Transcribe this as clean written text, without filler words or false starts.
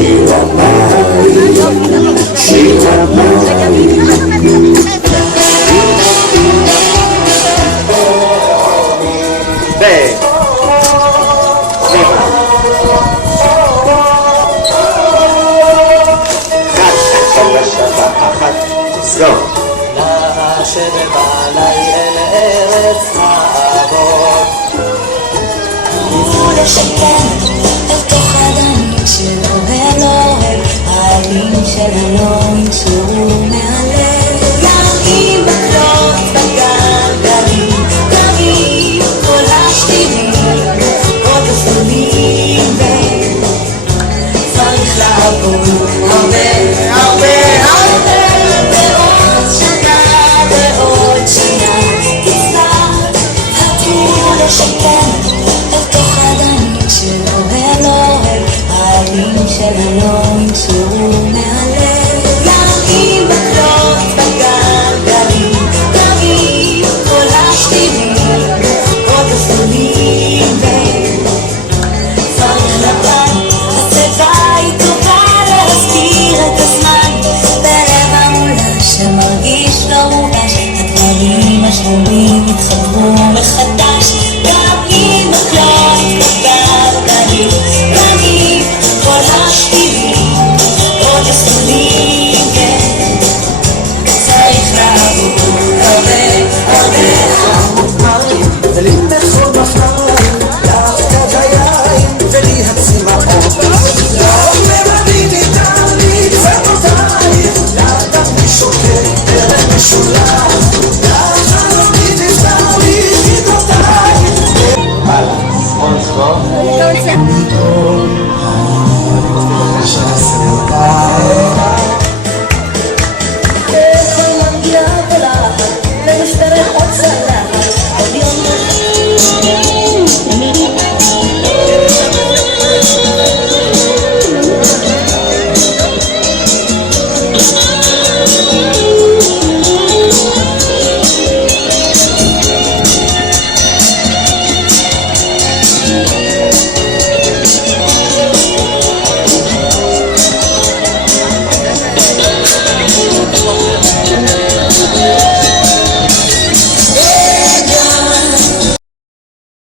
שיר המים, שיר המים. שבבעלי אל ארץ האבות הוא לשקם אל תוך הדמים שלו אלוהים העלים של אלוהים צורו מהלב ירים בקלות בגלגלים תמיד כל השתילים עוד הסתולים צריך לעבור הרבה הרבה הרבה ועוד שנה ועוד שנה תצלח התמונה לשקם אל תוך הדמים שלו אלוהים העלים של אלוהים צורו מעל